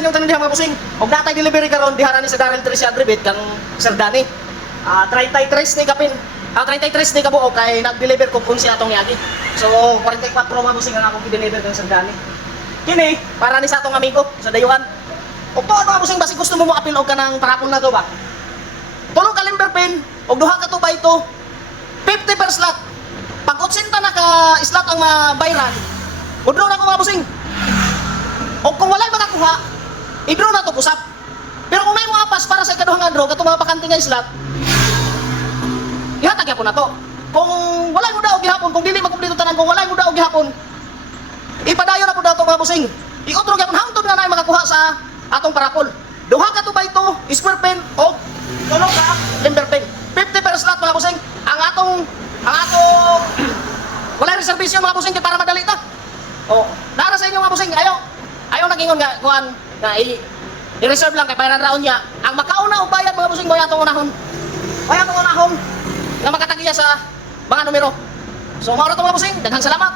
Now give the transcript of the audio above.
sa inyong tanan diha mga busing. Og natay delivery karon diha ni sa Daryl Tricia Agribit kang Sir Danny. 33 ni kapin. 33 ni kabuo kay nag-deliver ko kun siya atong yagi. So 44 mga busing ang akong i-deliver kang Sir Danny. Kini para ni sa atong amigo sa dayuhan. Og tuwa mga busing basi gusto mo apil og kanang parapon na to ba? Tulo ka limber pin og duha ka tubay to. 50 per slot. Pag 80 na ka slot ang mabayran, udro na ko mga busing. O kung walay makakuha, i-draw na to pusap. Pero kung may mga apas para sa ikaduhang draw, katong mga bakante nga slot, ihatag yapon na to. Kung walay mo daw gihapon, kung dili makumpleto tanan, kung walay mo daw gihapon, ipadayon na po daw to mga busing. Iutro gyapon hangtod na nay makakuha sa atong parapol. Duha ka tubay to, square pen o tulo ka limber pen. 50 per slot mga busing. Ang atong walay reservation mga busing para madali ta. O, nara sa inyo mga busing, ayaw nagingon nga kuan nga i-reserve lang kay bayaran raon niya. Ang makauna og bayad mga busing mo atong unahon. Bayad atong unahon nga makatagiya sa mga numero. So mao ra to mga busing, daghang salamat.